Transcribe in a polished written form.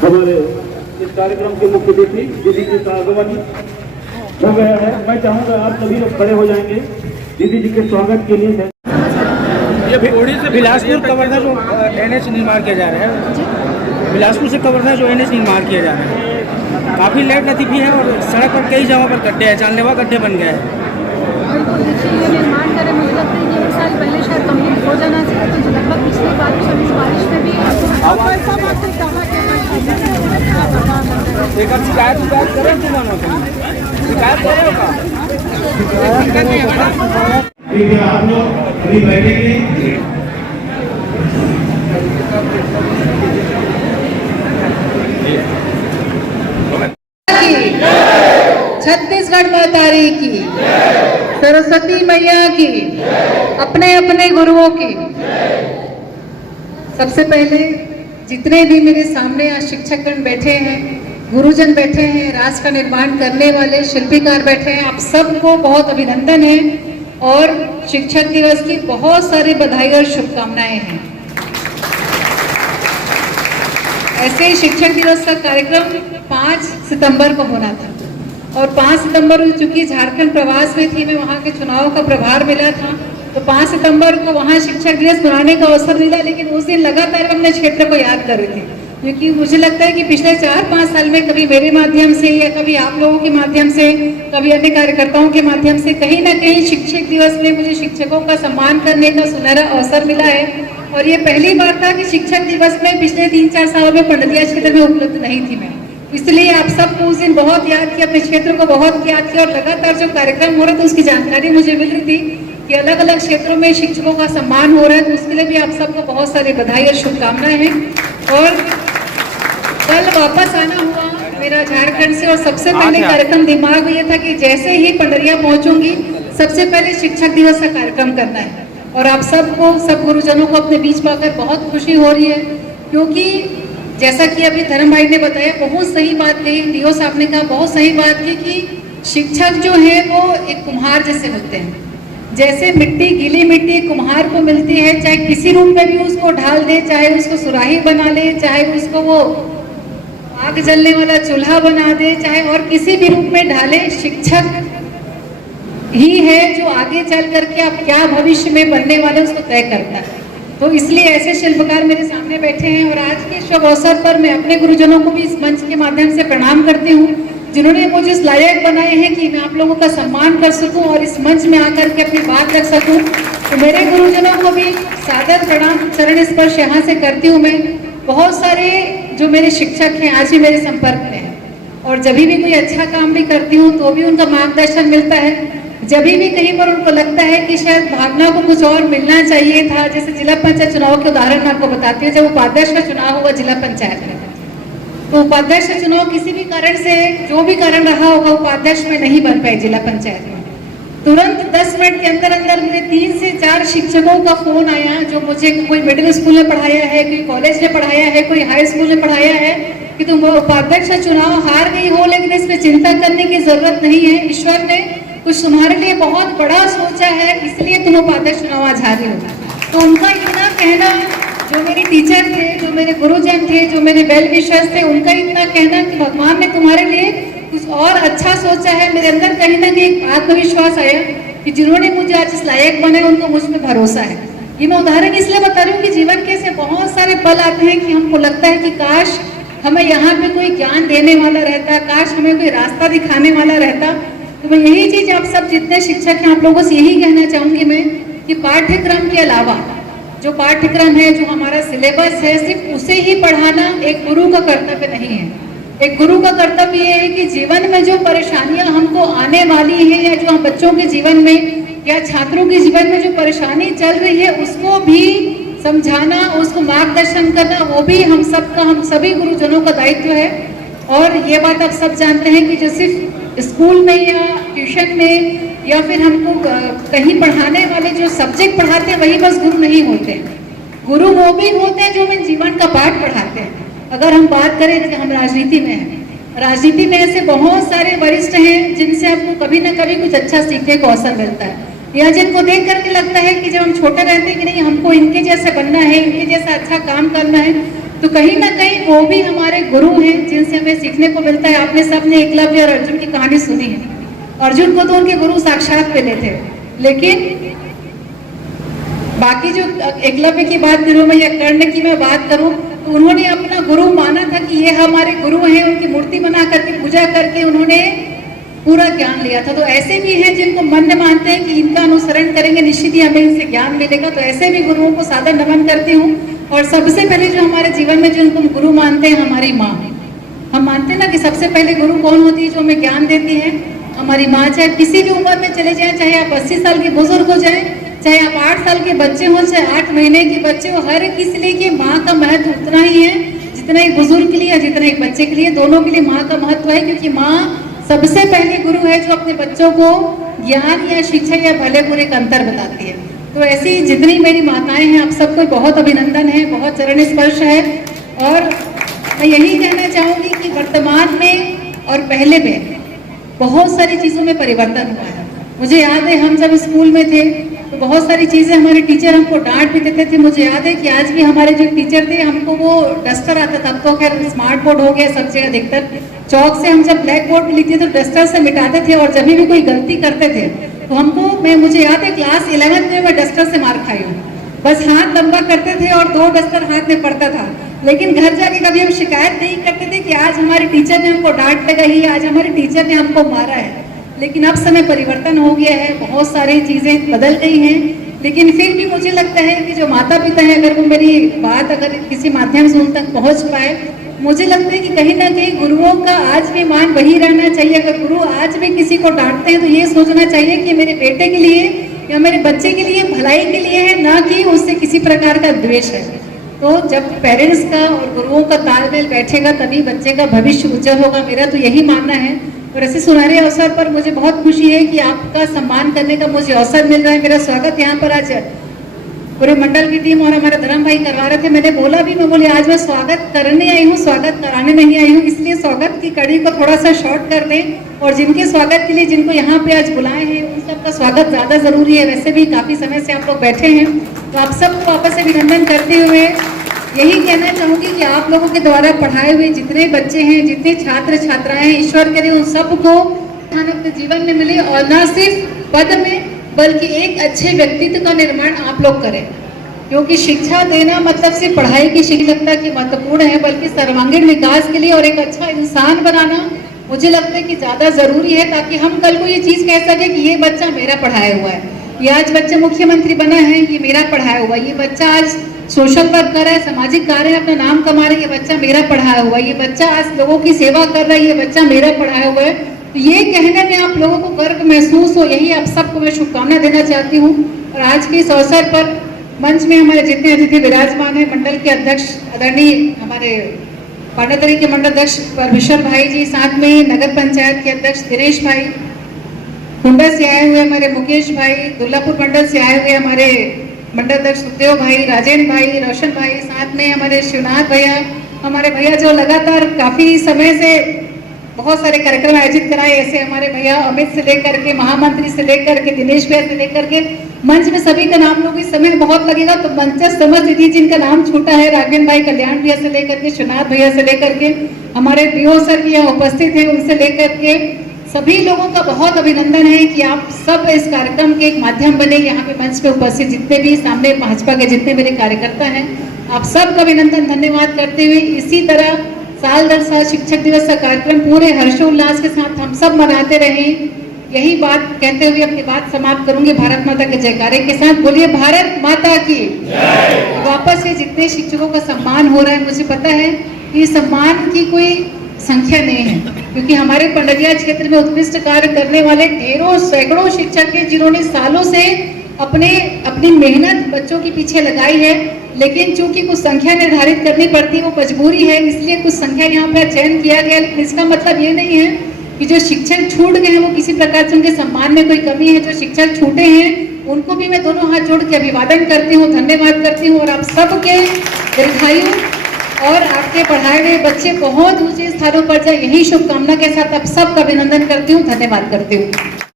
हमारे इस कार्यक्रम के मुख्य अतिथि दीदी जी का आगमन हो गया है। मैं चाहूँगा आप सभी लोग खड़े हो जाएंगे दीदी जी के स्वागत के लिए। ये बिलासपुर कवर्धा जो NH निर्माण किया जा रहा है, बिलासपुर से कवर्धा जो NH निर्माण किया जा रहा है, काफ़ी लेट लतीफ़ी है और सड़क पर कई जगहों पर गड्ढे हैं, जानलेवा गड्ढे बन गए हैं। बिल्कुल, देखिए ये निर्माण करें, मुझे लगता है कि 1 साल पहले शायद कंप्लीट हो जाना चाहिए। तो लगभग पिछली बारिश और इस बारिश में भी एक शिकायत करें तो मानो शिकायत करें होगा। आप लोग अभी बैठेंगे। छत्तीसगढ़ मातारी की, सरस्वती मैया की, अपने अपने गुरुओं की। सबसे पहले जितने भी मेरे सामने आज शिक्षकगण बैठे हैं, गुरुजन बैठे हैं, राष्ट्र का निर्माण करने वाले शिल्पीकार बैठे हैं, आप सबको बहुत अभिनंदन है और शिक्षक दिवस की बहुत सारी बधाई और शुभकामनाएं हैं। ऐसे ही शिक्षक दिवस का कार्यक्रम 5 सितंबर को होना था और 5 सितंबर चूंकि झारखंड प्रवास में थी, मैं वहाँ के चुनाव का प्रभार मिला था, तो 5 सितंबर को वहाँ शिक्षक दिवस मनाने का अवसर मिला। लेकिन उस दिन लगातार अपने क्षेत्र को याद कर रहे थे, क्योंकि मुझे लगता है कि पिछले 4-5 साल में कभी मेरे माध्यम से या कभी आप लोगों के माध्यम से, कभी अन्य कार्यकर्ताओं के माध्यम से कहीं ना कहीं शिक्षक दिवस में मुझे शिक्षकों का सम्मान करने का सुनहरा अवसर मिला है। और ये पहली बार था कि शिक्षक दिवस में पिछले 3-4 सालों में पंडरिया क्षेत्र में उपलब्ध नहीं थी मैं, इसलिए आप सबको उस दिन बहुत याद किया, अपने क्षेत्र को बहुत याद किया और लगातार जो कार्यक्रम हो रहा था उसकी जानकारी मुझे मिल रही थी कि अलग अलग क्षेत्रों में शिक्षकों का सम्मान हो रहा है। तो उसके लिए भी आप सबको बहुत सारी बधाई और शुभकामनाएं हैं। और कल वापस आना हुआ मेरा झारखंड से और सबसे पहले कार्यक्रम दिमाग में ये था कि जैसे ही पंडरिया पहुंचूंगी सबसे पहले शिक्षक दिवस का कार्यक्रम करना है। और आप सबको, सब गुरुजनों को अपने बीच पाकर बहुत खुशी हो रही है, क्योंकि जैसा कि अभी धर्म भाई ने बताया, बहुत सही बात कही, डीओ साहब ने कहा, बहुत सही बात की कि शिक्षक जो है वो एक कुम्हार जैसे होते हैं। जैसे मिट्टी, गीली मिट्टी कुम्हार को मिलती है, चाहे किसी रूप में भी उसको ढाल दे, चाहे उसको सुराही बना ले, चाहे उसको वो आग जलने वाला चूल्हा बना दे, चाहे और किसी भी रूप में ढाले, शिक्षक ही है जो आगे चल करके आप क्या भविष्य में बनने वाले उसको तय करता है। तो इसलिए ऐसे शिल्पकार मेरे सामने बैठे हैं और आज के शुभ अवसर पर मैं अपने गुरुजनों को भी इस मंच के माध्यम से प्रणाम करती हूँ, जिन्होंने मुझे इस लायक बनाए हैं कि मैं आप लोगों का सम्मान कर सकूं और इस मंच में आकर के अपनी बात रख सकूं। तो मेरे गुरुजनों को भी सादर प्रणाम, चरण स्पर्श यहाँ से करती हूँ। मैं बहुत सारे जो मेरे शिक्षक हैं आज भी मेरे संपर्क में हैं और जब भी कोई अच्छा काम भी करती हूँ तो भी उनका मार्गदर्शन मिलता है। जब भी कहीं पर उनको लगता है कि शायद भावना को कुछ और मिलना चाहिए था, जैसे जिला पंचायत चुनाव के उदाहरण मैं आपको बताती हूँ। जब उपाध्यक्ष का चुनाव हुआ जिला पंचायत में, तो उपाध्यक्ष का चुनाव किसी भी कारण से, जो भी कारण रहा होगा, उपाध्यक्ष में नहीं बन पाए जिला पंचायत में। तुरंत 10 मिनट के अंदर अंदर मुझे 3 से 4 शिक्षकों का फोन आया, जो मुझे कोई मिडिल स्कूल में पढ़ाया है, कोई कॉलेज में पढ़ाया है, कोई हाई स्कूल में पढ़ाया है, कि तुम उपाध्यक्ष का चुनाव हार गई हो, लेकिन इसमें चिंता करने की जरूरत नहीं है, ईश्वर ने कुछ तुम्हारे लिए बहुत बड़ा सोचा है, इसलिए तुम उपाध्यक्ष चुनाव आज हारी हो। तो उनका इतना कहना, जो मेरे टीचर थे, जो मेरे गुरुजन थे, जो मेरे वेल विशर्स थे, उनका इतना कहना कि भगवान ने तुम्हारे लिए कुछ और अच्छा सोचा है, मेरे अंदर कहीं ना कहीं आत्मविश्वास आया कि जिन्होंने मुझे आज इस लायक बनाया उनको मुझ में भरोसा है। ये मैं उदाहरण इसलिए बता रही हूँ कि जीवन के ऐसे बहुत सारे पल आते हैं कि हमको लगता है कि काश हमें यहाँ पे कोई ज्ञान देने वाला रहता, काश हमें कोई रास्ता दिखाने वाला रहता। तो मैं यही चीज आप सब जितने शिक्षक हैं आप लोगों से यही कहना चाहूंगी मैं कि पाठ्यक्रम के अलावा जो पाठ्यक्रम है, जो हमारा सिलेबस है, सिर्फ उसे ही पढ़ाना एक गुरु का कर्तव्य नहीं है। एक गुरु का कर्तव्य ये है कि जीवन में जो परेशानियां हमको आने वाली है, या जो हम बच्चों के जीवन में या छात्रों के जीवन में जो परेशानी चल रही है, उसको भी समझाना, उसको मार्गदर्शन करना, वो भी हम सबका, हम सभी गुरुजनों का दायित्व है। और ये बात आप सब जानते हैं कि जो सिर्फ स्कूल में या ट्यूशन में या फिर हमको कहीं पढ़ाने वाले जो सब्जेक्ट पढ़ाते हैं वही बस गुरु नहीं होते हैं। गुरु वो भी होते हैं जो हमें जीवन का पाठ पढ़ाते हैं। अगर हम बात करें कि हम राजनीति में हैं, राजनीति में ऐसे बहुत सारे वरिष्ठ हैं जिनसे आपको कभी ना कभी कुछ अच्छा सीखने को अवसर मिलता है, या जिनको देख करके लगता है कि जब हम छोटे रहते हैं कि नहीं हमको इनके जैसे बनना है, इनके जैसा अच्छा काम करना है, तो कहीं ना कहीं वो भी हमारे गुरु हैं जिनसे हमें सीखने को मिलता है। आपने सबने एकलव्य और अर्जुन की कहानी सुनी है। अर्जुन को तो उनके गुरु साक्षात मिले थे, लेकिन बाकी जो एकलव्य की बात करूं मैं या कर्ण की मैं बात करूं, तो उन्होंने अपना गुरु माना था कि ये हमारे गुरु हैं। उनकी मूर्ति बना करके पूजा करके उन्होंने पूरा ज्ञान लिया था। तो ऐसे भी हैं जिनको मन में मानते हैं कि इनका अनुसरण करेंगे निश्चित ही हमें इनसे ज्ञान मिलेगा। तो ऐसे भी गुरुओं को सादर नमन करती हूँ। और सबसे पहले जो हमारे जीवन में जिनको हम गुरु मानते हैं, हमारी माँ। हम मानते हैं ना कि सबसे पहले गुरु कौन होती है जो हमें ज्ञान देती है? हमारी माँ। चाहे किसी भी उम्र में चले जाएं, चाहे आप 80 साल के बुजुर्ग हो जाएं, चाहे आप 8 साल के बच्चे हो, चाहे 8 महीने के बच्चे हो, हर किसी लिए कि माँ का महत्व उतना ही है जितना एक बुजुर्ग के लिए या जितना एक बच्चे के लिए। दोनों के लिए माँ का महत्व है, क्योंकि माँ सबसे पहले गुरु है जो अपने बच्चों को ज्ञान या शिक्षा या भले बुरे का अंतर बताती है। तो ऐसी जितनी मेरी माताएं हैं, आप सबको बहुत अभिनंदन है, बहुत चरण स्पर्श है। और मैं यही कहना चाहूंगी कि वर्तमान में और पहले में बहुत सारी चीजों में परिवर्तन हुआ है। मुझे याद है हम जब स्कूल में थे तो बहुत सारी चीजें हमारे टीचर हमको डांट भी देते थे। मुझे याद है कि आज भी हमारे जो टीचर थे हमको वो डस्टर आता था। अब तो खैर स्मार्ट बोर्ड हो गया सब जगह, अधिकतर चौक से हम जब ब्लैक बोर्ड में लिखते तो डस्टर से मिटाते थे। और जब भी कोई गलती करते थे तो हमको मुझे याद है क्लास 11th में मैं डस्टर से मार खाई हूँ। बस हाथ लंबा करते थे और 2 डस्टर हाथ में पड़ता था। लेकिन घर जाके कभी हम शिकायत नहीं करते थे कि आज हमारे टीचर ने हमको डांट लगाई, आज हमारे टीचर ने हमको मारा है। लेकिन अब समय परिवर्तन हो गया है, बहुत सारी चीजें बदल गई हैं। लेकिन फिर भी मुझे लगता है कि जो माता पिता हैं, अगर वो मेरी बात अगर किसी माध्यम से उन तक पहुंच पाए, मुझे लगता है कि कहीं ना कहीं गुरुओं का आज भी मान वही रहना चाहिए। अगर गुरु आज भी किसी को डांटते हैं तो ये सोचना चाहिए कि मेरे बेटे के लिए या मेरे बच्चे के लिए भलाई के लिए है, ना कि उससे किसी प्रकार का द्वेष है। तो जब पेरेंट्स का और गुरुओं का तालमेल बैठेगा तभी बच्चे का भविष्य उज्जवल होगा। मेरा तो यही मानना है। और ऐसे सुनहरे अवसर पर मुझे बहुत खुशी है कि आपका सम्मान करने का मुझे अवसर मिल रहा है। मेरा स्वागत यहाँ पर आज पूरे मंडल की टीम और हमारे धर्म भाई करवा रहे थे। मैंने बोला भी, मैं बोली आज मैं स्वागत करने आई हूँ, स्वागत कराने नहीं आई हूँ। इसलिए स्वागत की कड़ी को थोड़ा सा शॉर्ट कर दें। और जिनके स्वागत के लिए जिनको यहाँ पे आज बुलाए हैं उन सबका स्वागत ज्यादा जरूरी है। वैसे भी काफी समय से आप लोग बैठे हैं, तो आप सबको वापस से अभिनंदन करते हुए यही कहना चाहूंगी कि आप लोगों के द्वारा पढ़ाए हुए जितने बच्चे हैं, जितने छात्र छात्राएं हैं, ईश्वर करे उन सबको अपने जीवन में मिले और न सिर्फ पद में बल्कि एक अच्छे व्यक्तित्व का निर्माण आप लोग करें। क्योंकि शिक्षा देना मतलब सिर्फ पढ़ाई की शिक्षकता की महत्वपूर्ण है, बल्कि सर्वांगीण विकास के लिए और एक अच्छा इंसान बनाना मुझे लगता है कि ज्यादा जरूरी है, ताकि हम कल को ये चीज कह सके कि ये बच्चा मेरा पढ़ाया हुआ है, ये आज बच्चा मुख्यमंत्री बना है, ये मेरा पढ़ाया हुआ, ये बच्चा आज सोशल वर्क कर रहा है, सामाजिक कार्य अपना नाम कमा रहा है, ये बच्चा मेरा पढ़ाया हुआ है, ये बच्चा आज लोगों की सेवा कर रहा है, ये बच्चा मेरा पढ़ाया हुआ है। तो ये कहने में आप लोगों को गर्व महसूस हो, यही आप सबको मैं शुभकामना देना चाहती हूँ। और आज के इस अवसर पर मंच में हमारे जितने अतिथि विराजमान है, मंडल के अध्यक्ष आदरणीय हमारे पांडातरी के मंडल अध्यक्ष परमेश्वर भाई जी, साथ में नगर पंचायत के अध्यक्ष दिनेश भाई, कुंडा से आए हुए हमारे मुकेश भाई, दुल्लापुर मंडल से आए हुए हमारे मंडल अध्यक्ष सुखदेव भाई, राजेंद्र भाई, रोशन भाई, साथ में हमारे शिवनाथ भैया, हमारे भैया जो लगातार काफी समय से बहुत सारे कार्यक्रम आयोजित कराए, ऐसे हमारे भैया अमित से लेकर के महामंत्री से लेकर के दिनेश भैया से लेकर के मंच में सभी का नाम लोग इस समय बहुत लगेगा, तो मंच समझ लीजिए जिनका नाम छूटा है, राघवेंद्र भाई, कल्याण भैया से लेकर के शिवनाथ भैया से लेकर के हमारे पीओ सर भी यहाँ उपस्थित हैं, उनसे लेकर के सभी लोगों का बहुत अभिनंदन है कि आप सब इस कार्यक्रम के एक माध्यम बने। यहाँ पे मंच पे उपस्थित जितने भी सामने भाजपा के जितने मेरे कार्यकर्ता हैं, आप सबका अभिनंदन धन्यवाद करते हुए इसी तरह साल दर साल शिक्षक दिवस का कार्यक्रम पूरे हर्षोल्लास के साथ हम सब मनाते रहें, यही बात कहते हुए अपनी बात समाप्त करूंगी भारत माता के जयकारे के साथ। बोलिए भारत माता की जय। वापस से जितने शिक्षकों का सम्मान हो रहा है, मुझे पता है कि सम्मान की कोई संख्या नहीं है, क्योंकि हमारे पंडरिया क्षेत्र में उत्कृष्ट कार्य करने वाले ढेरों सैकड़ों शिक्षक हैं जिन्होंने सालों से अपनी मेहनत बच्चों के पीछे लगाई है। लेकिन चूंकि कुछ संख्या निर्धारित करनी पड़ती है, वो मजबूरी है, इसलिए कुछ संख्या यहाँ पर चयन किया गया। लेकिन इसका मतलब ये नहीं है कि जो शिक्षक छूट गए हैं वो किसी प्रकार से उनके सम्मान में कोई कमी है। जो शिक्षक छूटे हैं उनको भी मैं दोनों हाथ जोड़ के अभिवादन करती हूँ, धन्यवाद करती हूँ। और आप सबके दीर्घायु और आपके पढ़ाए हुए बच्चे बहुत ऊंचे स्थानों पर जाए, यही शुभकामना के साथ आप सबका अभिनंदन करती हूँ, धन्यवाद करती हूँ।